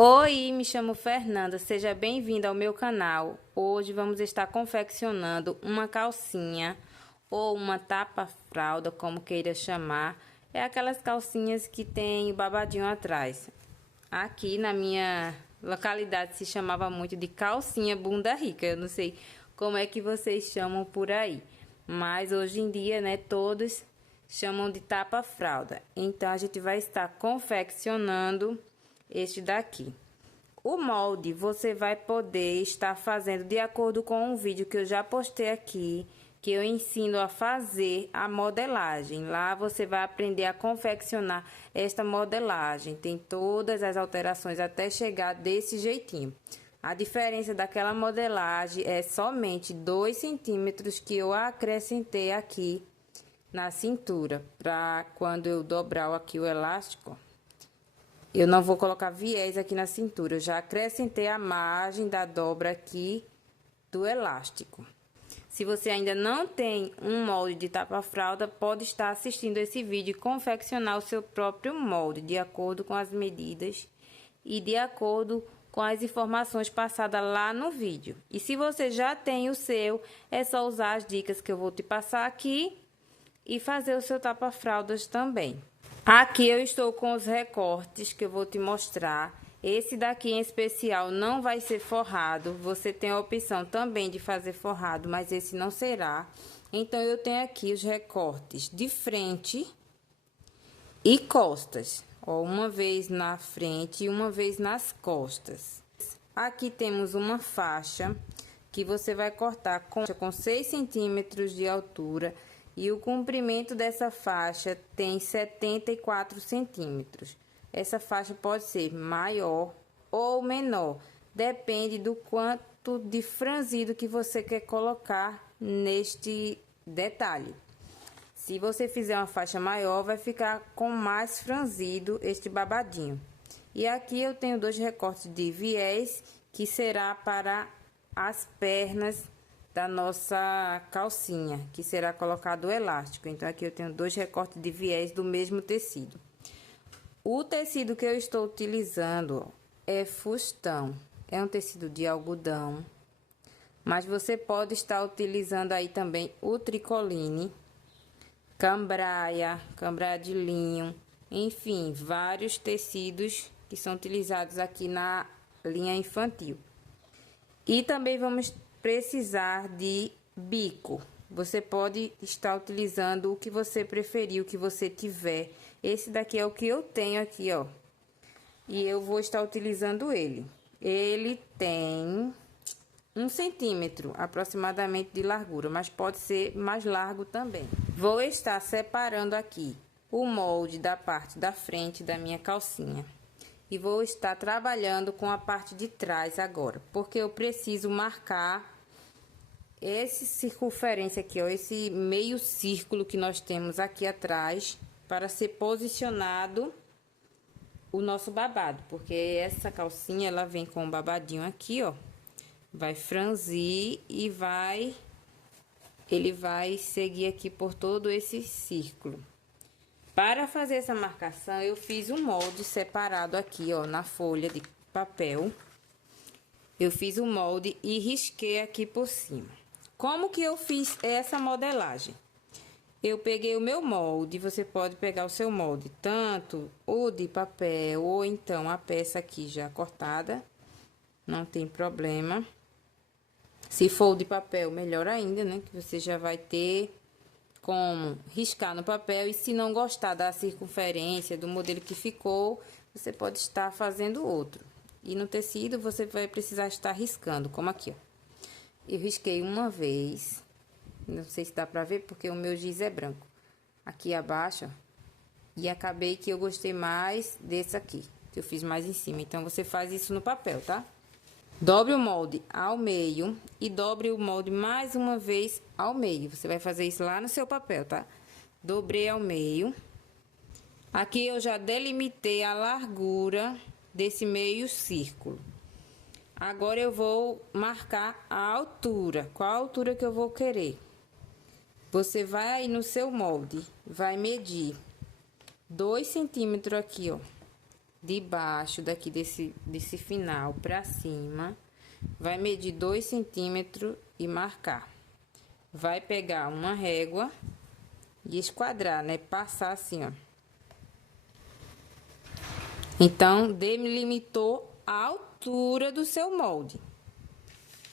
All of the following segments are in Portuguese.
Oi, me chamo Fernanda, seja bem-vinda ao meu canal. Hoje vamos estar confeccionando uma calcinha ou uma tapa-fralda, como queira chamar. É aquelas calcinhas que tem o babadinho atrás. Aqui na minha localidade se chamava muito de calcinha bunda rica. Eu não sei como é que vocês chamam por aí, mas hoje em dia, né, todos chamam de tapa-fralda. Então a gente vai estar confeccionando este daqui. O molde você vai poder estar fazendo de acordo com um vídeo que eu já postei aqui, que eu ensino a fazer a modelagem. Lá você vai aprender a confeccionar esta modelagem. Tem todas as alterações até chegar desse jeitinho. A diferença daquela modelagem é somente 2 centímetros que eu acrescentei aqui na cintura, para quando eu dobrar aqui o elástico. Eu não vou colocar viés aqui na cintura, eu já acrescentei a margem da dobra aqui do elástico. Se você ainda não tem um molde de tapa-fralda, pode estar assistindo esse vídeo e confeccionar o seu próprio molde, de acordo com as medidas e de acordo com as informações passadas lá no vídeo. E se você já tem o seu, é só usar as dicas que eu vou te passar aqui e fazer o seu tapa-fraldas também. Aqui eu estou com os recortes que eu vou te mostrar. Esse daqui em especial não vai ser forrado. Você tem a opção também de fazer forrado, mas esse não será. Então, eu tenho aqui os recortes de frente e costas. Ó, uma vez na frente e uma vez nas costas. Aqui temos uma faixa que você vai cortar com 6 centímetros de altura. E o comprimento dessa faixa tem 74 centímetros. Essa faixa pode ser maior ou menor, depende do quanto de franzido que você quer colocar neste detalhe. Se você fizer uma faixa maior, vai ficar com mais franzido este babadinho. E aqui eu tenho 2 recortes de viés, que será para as pernas da nossa calcinha, que será colocado o elástico. Então, aqui eu tenho 2 recortes de viés do mesmo tecido. O tecido que eu estou utilizando é fustão. É um tecido de algodão. Mas você pode estar utilizando aí também o tricoline, cambraia de linho, enfim, vários tecidos que são utilizados aqui na linha infantil. E também vamos precisar de bico. Você pode estar utilizando o que você preferir, o que você tiver. Esse daqui é o que eu tenho aqui, ó. E eu vou estar utilizando ele. Ele tem 1 centímetro aproximadamente de largura, mas pode ser mais largo também. Vou estar separando aqui o molde da parte da frente da minha calcinha. E vou estar trabalhando com a parte de trás agora, porque eu preciso marcar esse circunferência aqui, ó, esse meio círculo que nós temos aqui atrás, para ser posicionado o nosso babado, porque essa calcinha, ela vem com um babadinho aqui, ó, vai franzir e ele vai seguir aqui por todo esse círculo. Para fazer essa marcação, eu fiz um molde separado aqui, ó, na folha de papel. Eu fiz o molde e risquei aqui por cima. Como que eu fiz essa modelagem? Eu peguei o meu molde, você pode pegar o seu molde, tanto o de papel ou então a peça aqui já cortada, não tem problema. Se for o de papel, melhor ainda, né? Que você já vai ter como riscar no papel, e se não gostar da circunferência do modelo que ficou, você pode estar fazendo outro. E no tecido você vai precisar estar riscando, como aqui, ó. Eu risquei uma vez, não sei se dá pra ver porque o meu giz é branco. Aqui abaixo, ó, e acabei que eu gostei mais desse aqui, que eu fiz mais em cima. Então, você faz isso no papel, tá? Dobre o molde ao meio e dobre o molde mais uma vez ao meio. Você vai fazer isso lá no seu papel, tá? Dobrei ao meio. Aqui eu já delimitei a largura desse meio círculo. Agora eu vou marcar a altura. Qual a altura que eu vou querer? Você vai aí no seu molde, vai medir 2 centímetros aqui, ó. de baixo daqui desse final para cima, vai medir 2 centímetros e marcar. Vai pegar uma régua e esquadrar, né? Passar assim, ó. Então, delimitou a altura do seu molde.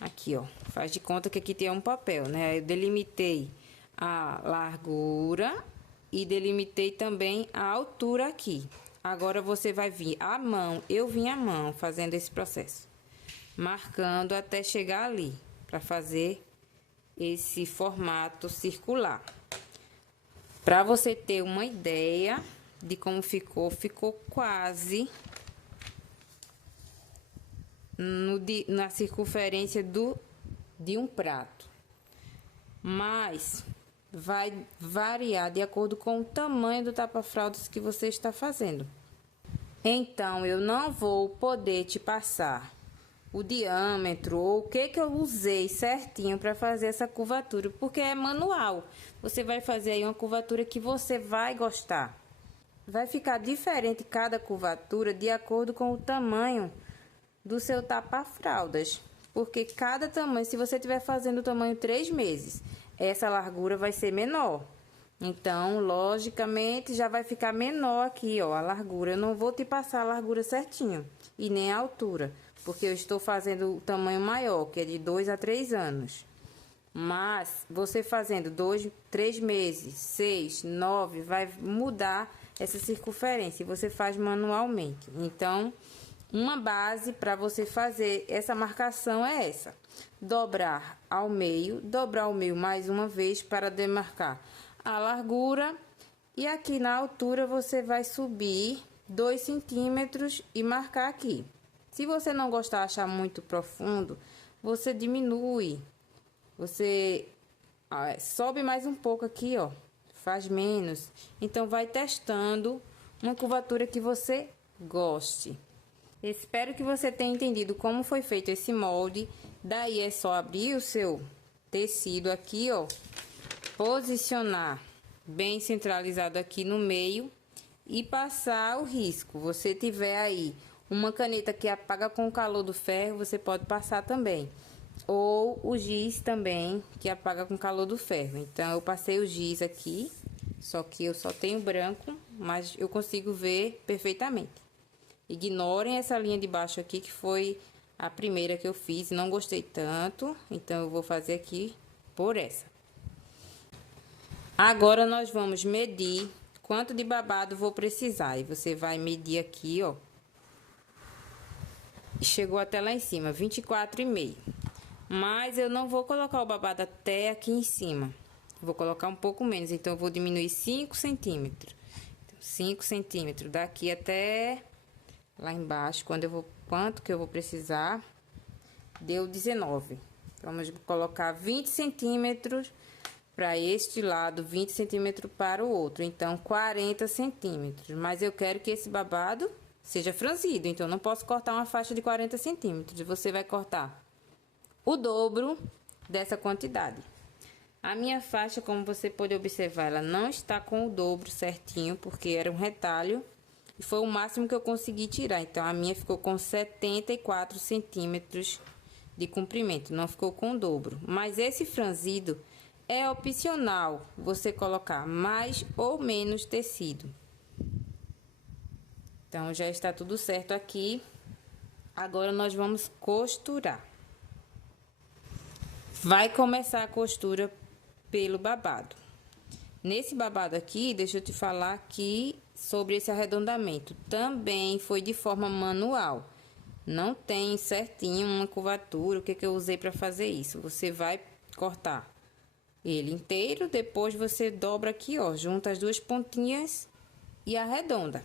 Aqui, ó. Faz de conta que aqui tem um papel, né? Eu delimitei a largura e delimitei também a altura aqui. Agora, você vai vir à mão. Eu vim à mão fazendo esse processo. Marcando até chegar ali. Para fazer esse formato circular. Para você ter uma ideia de como ficou, ficou quase na circunferência de um prato. Mas vai variar de acordo com o tamanho do tapa-fraldas que você está fazendo. Então, eu não vou poder te passar o diâmetro ou o que eu usei certinho para fazer essa curvatura, porque é manual. Você vai fazer aí uma curvatura que você vai gostar. Vai ficar diferente cada curvatura de acordo com o tamanho do seu tapa-fraldas. Porque cada tamanho, se você estiver fazendo o tamanho 3 meses, essa largura vai ser menor. Então, logicamente, já vai ficar menor aqui, ó, a largura. Eu não vou te passar a largura certinho e nem a altura, porque eu estou fazendo o tamanho maior, que é de 2 a 3 anos. Mas, você fazendo 3 meses, 6, 9, vai mudar essa circunferência e você faz manualmente. Então, uma base para você fazer essa marcação é essa: dobrar ao meio mais uma vez para demarcar a largura, e aqui na altura você vai subir 2 centímetros e marcar aqui. Se você não gostar, achar muito profundo, você diminui, você sobe mais um pouco aqui, ó, faz menos. Então, vai testando uma curvatura que você goste. Espero que você tenha entendido como foi feito esse molde. Daí é só abrir o seu tecido aqui, ó, posicionar bem centralizado aqui no meio e passar o risco. Você tiver aí uma caneta que apaga com o calor do ferro, você pode passar também. Ou o giz também, que apaga com o calor do ferro. Então, eu passei o giz aqui, só que eu só tenho branco, mas eu consigo ver perfeitamente. Ignorem essa linha de baixo aqui, que foi a primeira que eu fiz, não gostei tanto, então eu vou fazer aqui por essa. Agora, nós vamos medir quanto de babado vou precisar. E você vai medir aqui, ó. E chegou até lá em cima, 24,5. Mas eu não vou colocar o babado até aqui em cima. Vou colocar um pouco menos, então eu vou diminuir 5 centímetros. 5 centímetros daqui até lá embaixo, quanto que eu vou precisar, deu 19. Vamos colocar 20 centímetros para este lado, 20 centímetros para o outro. Então, 40 centímetros. Mas eu quero que esse babado seja franzido, então não posso cortar uma faixa de 40 centímetros. Você vai cortar o dobro dessa quantidade. A minha faixa, como você pode observar, ela não está com o dobro certinho, porque era um retalho. E foi o máximo que eu consegui tirar. Então, a minha ficou com 74 centímetros de comprimento. Não ficou com o dobro. Mas esse franzido é opcional. Você colocar mais ou menos tecido. Então, já está tudo certo aqui. Agora, nós vamos costurar. Vai começar a costura pelo babado. Nesse babado aqui, deixa eu te falar aqui sobre esse arredondamento. Também foi de forma manual. Não tem certinho uma curvatura, o que eu usei para fazer isso. Você vai cortar ele inteiro, depois você dobra aqui, ó, junta as duas pontinhas e arredonda.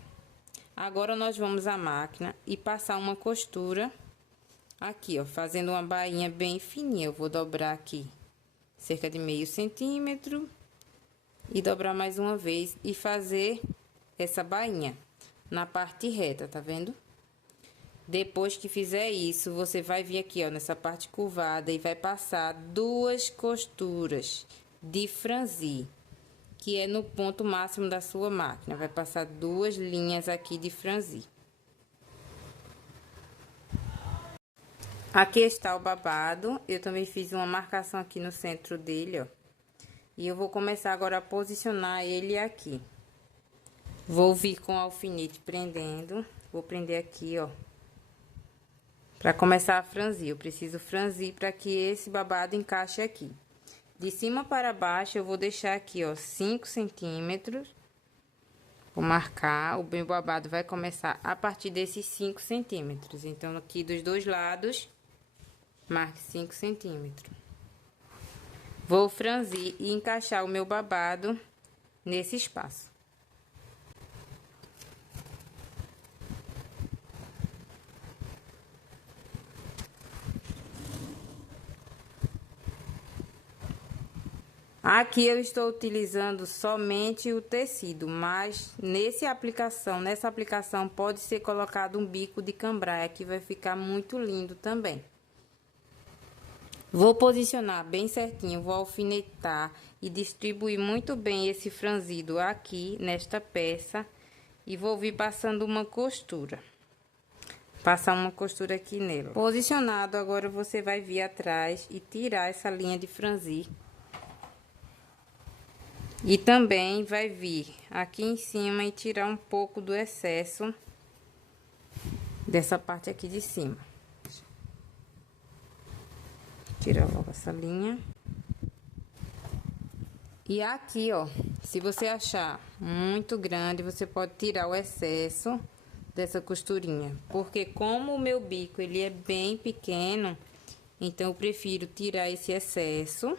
Agora, nós vamos à máquina e passar uma costura aqui, ó, fazendo uma bainha bem fininha. Eu vou dobrar aqui cerca de meio centímetro e dobrar mais uma vez e fazer essa bainha na parte reta, tá vendo? Depois que fizer isso, você vai vir aqui, ó, nessa parte curvada e vai passar 2 costuras de franzir, que é no ponto máximo da sua máquina. Vai passar 2 linhas aqui de franzir. Aqui está o babado, eu também fiz uma marcação aqui no centro dele, ó. E eu vou começar agora a posicionar ele aqui. Vou vir com o alfinete prendendo, vou prender aqui, ó. Pra começar a franzir, eu preciso franzir para que esse babado encaixe aqui. De cima para baixo, eu vou deixar aqui, ó, 5 centímetros. Vou marcar, o meu babado vai começar a partir desses 5 centímetros. Então, aqui dos dois lados, marque 5 centímetros. Vou franzir e encaixar o meu babado nesse espaço. Aqui eu estou utilizando somente o tecido, mas nessa aplicação pode ser colocado um bico de cambraia, que vai ficar muito lindo também. Vou posicionar bem certinho, vou alfinetar e distribuir muito bem esse franzido aqui nesta peça e vou vir passando uma costura. Passar uma costura aqui nela. Posicionado, agora você vai vir atrás e tirar essa linha de franzir. E também vai vir aqui em cima e tirar um pouco do excesso dessa parte aqui de cima. Tira logo essa linha. E aqui, ó, se você achar muito grande, você pode tirar o excesso dessa costurinha. Porque como o meu bico, ele é bem pequeno, então eu prefiro tirar esse excesso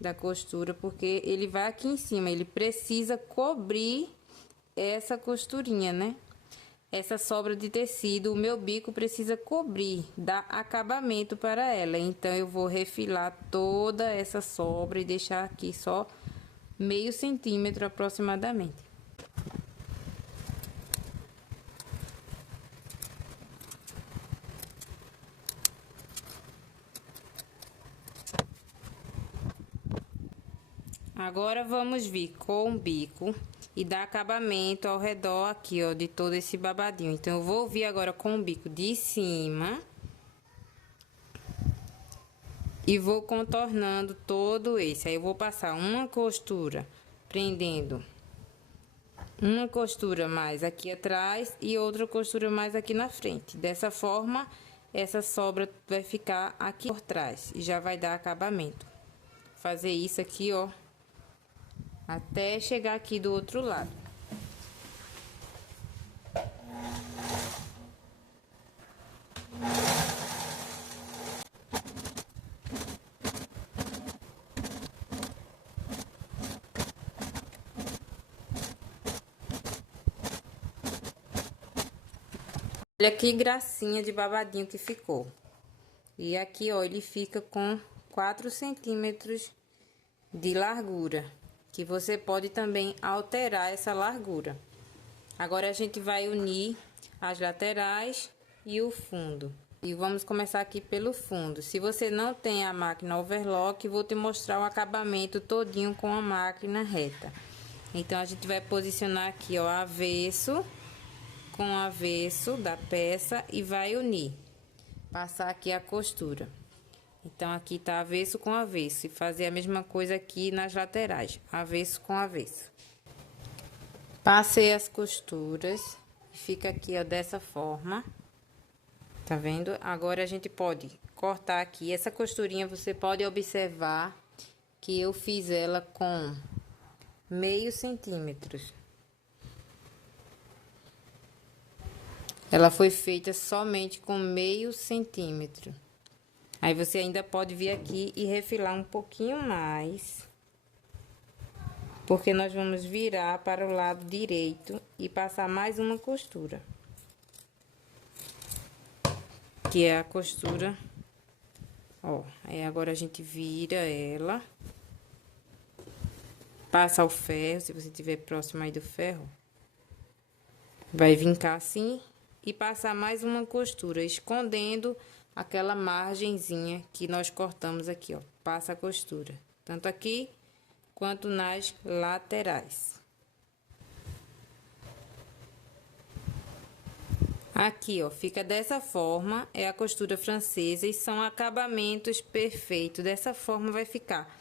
da costura, porque ele vai aqui em cima, ele precisa cobrir essa costurinha, né? Essa sobra de tecido, o meu bico precisa cobrir, dar acabamento para ela. Então, eu vou refilar toda essa sobra e deixar aqui só meio centímetro aproximadamente. Agora, vamos vir com o bico e dar acabamento ao redor aqui, ó, de todo esse babadinho. Então, eu vou vir agora com o bico de cima e vou contornando todo esse. Aí, eu vou passar uma costura, prendendo uma costura mais aqui atrás e outra costura mais aqui na frente. Dessa forma, essa sobra vai ficar aqui por trás e já vai dar acabamento. Fazer isso aqui, ó, até chegar aqui do outro lado. Olha que gracinha de babadinho que ficou. E aqui, ó, ele fica com 4 centímetros de largura, que você pode também alterar essa largura. Agora, a gente vai unir as laterais e o fundo. E vamos começar aqui pelo fundo. Se você não tem a máquina overlock, vou te mostrar o acabamento todinho com a máquina reta. Então, a gente vai posicionar aqui, ó, avesso com avesso da peça e vai unir. Passar aqui a costura. Então, aqui tá avesso com avesso. E fazer a mesma coisa aqui nas laterais. Avesso com avesso. Passei as costuras. Fica aqui, ó, dessa forma. Tá vendo? Agora, a gente pode cortar aqui. Essa costurinha, você pode observar que eu fiz ela com meio centímetro. Ela foi feita somente com meio centímetro. Aí, você ainda pode vir aqui e refilar um pouquinho mais. Porque nós vamos virar para o lado direito e passar mais uma costura. Que é a costura, ó. Aí, agora a gente vira ela. Passa o ferro, se você estiver próximo aí do ferro. Vai vincar assim e passar mais uma costura, escondendo aquela margenzinha que nós cortamos aqui, ó. Passa a costura, tanto aqui quanto nas laterais. Aqui, ó, fica dessa forma, é a costura francesa e são acabamentos perfeitos. Dessa forma vai ficar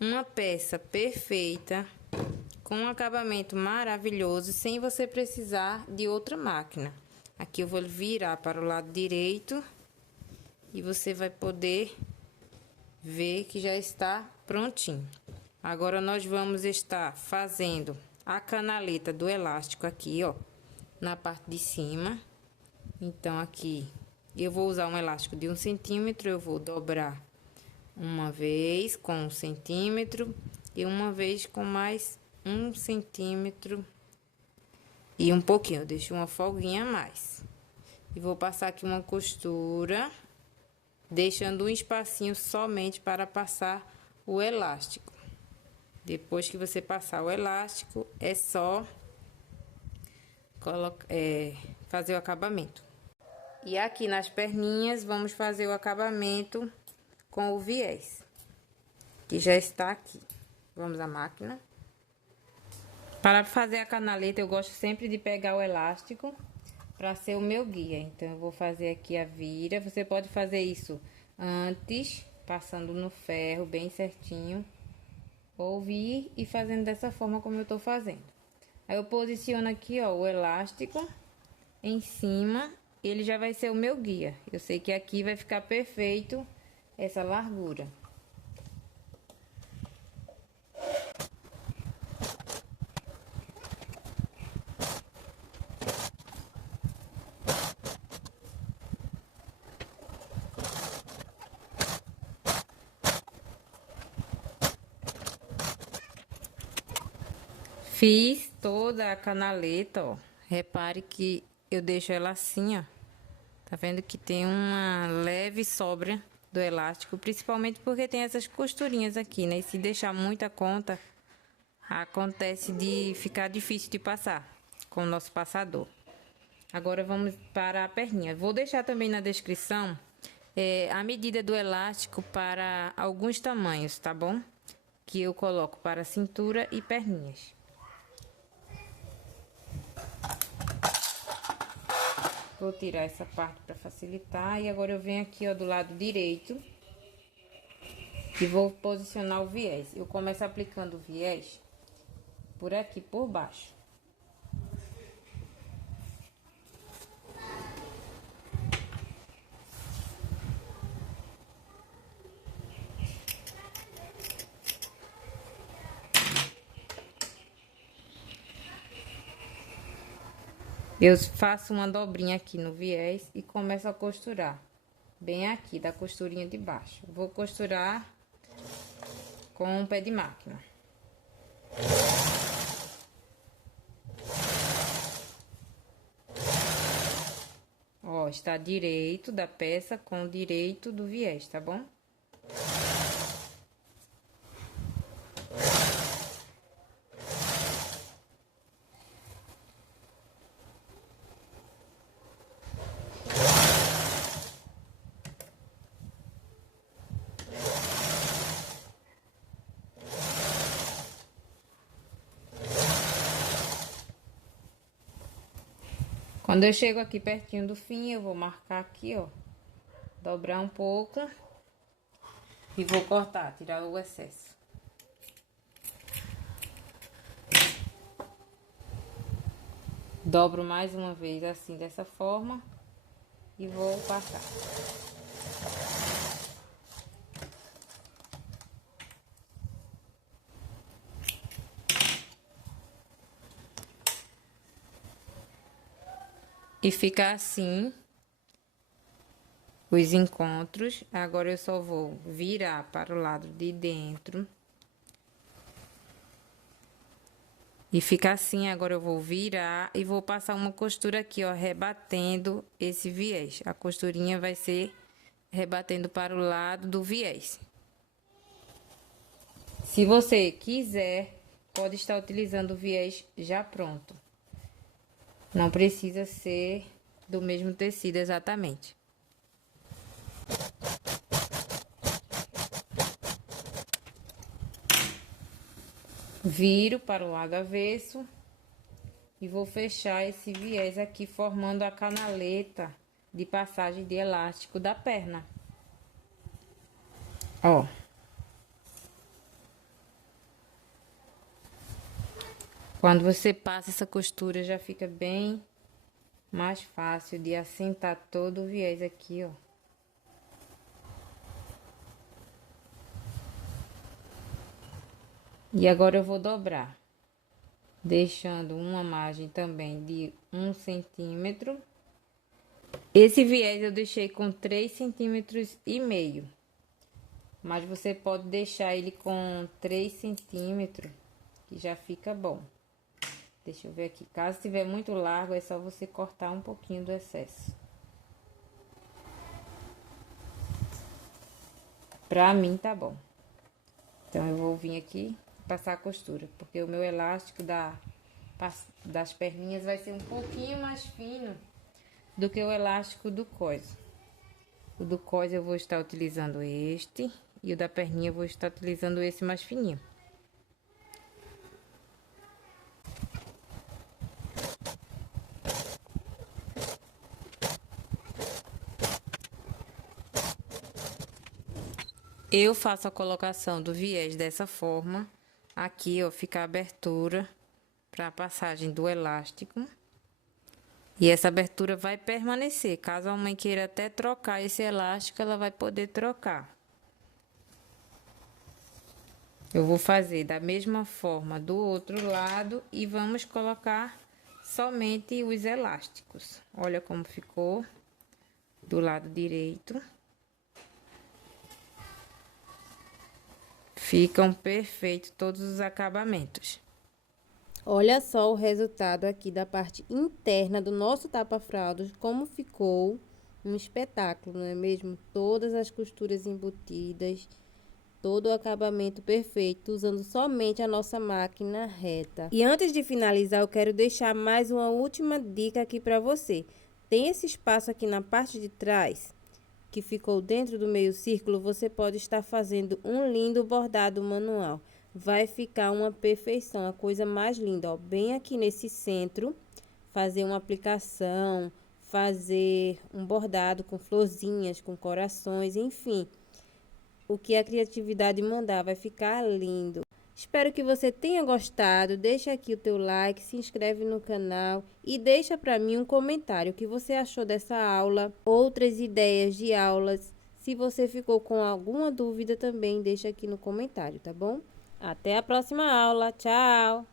uma peça perfeita, com um acabamento maravilhoso, sem você precisar de outra máquina. Aqui eu vou virar para o lado direito e você vai poder ver que já está prontinho. Agora nós vamos estar fazendo a canaleta do elástico aqui, ó, na parte de cima. Então aqui eu vou usar um elástico de 1 centímetro, eu vou dobrar uma vez com 1 centímetro e uma vez com mais 1 centímetro e um pouquinho, eu deixo uma folguinha a mais. E vou passar aqui uma costura, deixando um espacinho somente para passar o elástico. Depois que você passar o elástico, é só fazer o acabamento. E aqui nas perninhas, vamos fazer o acabamento com o viés, que já está aqui. Vamos à máquina. Para fazer a canaleta, eu gosto sempre de pegar o elástico para ser o meu guia. Então, eu vou fazer aqui a vira. Você pode fazer isso antes, passando no ferro bem certinho, ou vir e fazendo dessa forma como eu tô fazendo. Aí eu posiciono aqui, ó, o elástico em cima, ele já vai ser o meu guia. Eu sei que aqui vai ficar perfeito essa largura. Fiz toda a canaleta, ó. Repare que eu deixo ela assim, ó. Tá vendo que tem uma leve sobra do elástico, principalmente porque tem essas costurinhas aqui, né? E se deixar muita conta, acontece de ficar difícil de passar com o nosso passador. Agora vamos para a perninha. Vou deixar também na descrição a medida do elástico para alguns tamanhos, tá bom? Que eu coloco para cintura e perninhas. Vou tirar essa parte para facilitar. E agora eu venho aqui, ó, do lado direito. E vou posicionar o viés. Eu começo aplicando o viés por aqui, por baixo. Eu faço uma dobrinha aqui no viés e começo a costurar bem aqui da costurinha de baixo. Vou costurar com o pé de máquina. Ó, está direito da peça com o direito do viés, tá bom? Quando eu chego aqui pertinho do fim, eu vou marcar aqui, ó, dobrar um pouco e vou cortar, tirar o excesso. Dobro mais uma vez assim, dessa forma, e vou passar. E fica assim os encontros. Agora eu só vou virar para o lado de dentro. E fica assim, agora eu vou virar e vou passar uma costura aqui, ó, rebatendo esse viés. A costurinha vai ser rebatendo para o lado do viés. Se você quiser, pode estar utilizando o viés já pronto. Não precisa ser do mesmo tecido exatamente. Viro para o lado avesso e vou fechar esse viés aqui, formando a canaleta de passagem de elástico da perna. Ó. Quando você passa essa costura, já fica bem mais fácil de assentar todo o viés aqui, ó. E agora eu vou dobrar, deixando uma margem também de 1 centímetro. Esse viés eu deixei com 3,5 centímetros, mas você pode deixar ele com 3 centímetros, que já fica bom. Deixa eu ver aqui, caso estiver muito largo, é só você cortar um pouquinho do excesso. Pra mim tá bom. Então eu vou vir aqui passar a costura, porque o meu elástico das perninhas vai ser um pouquinho mais fino do que o elástico do cós. O do cós eu vou estar utilizando este, e o da perninha eu vou estar utilizando esse mais fininho. Eu faço a colocação do viés dessa forma. Aqui, ó, fica a abertura para a passagem do elástico. E essa abertura vai permanecer. Caso a mãe queira até trocar esse elástico, ela vai poder trocar. Eu vou fazer da mesma forma do outro lado e vamos colocar somente os elásticos. Olha como ficou do lado direito. Ficam perfeitos todos os acabamentos. Olha só o resultado aqui da parte interna do nosso tapa-fraldas, como ficou um espetáculo, não é mesmo? Todas as costuras embutidas, todo o acabamento perfeito, usando somente a nossa máquina reta. E antes de finalizar, eu quero deixar mais uma última dica aqui para você. Tem esse espaço aqui na parte de trás, que ficou dentro do meio círculo, você pode estar fazendo um lindo bordado manual. Vai ficar uma perfeição, a coisa mais linda, ó. Bem aqui nesse centro, fazer uma aplicação, fazer um bordado com florzinhas, com corações, enfim. O que a criatividade mandar, vai ficar lindo. Espero que você tenha gostado, deixa aqui o teu like, se inscreve no canal e deixa para mim um comentário o que você achou dessa aula, outras ideias de aulas. Se você ficou com alguma dúvida também, deixa aqui no comentário, tá bom? Até a próxima aula, tchau!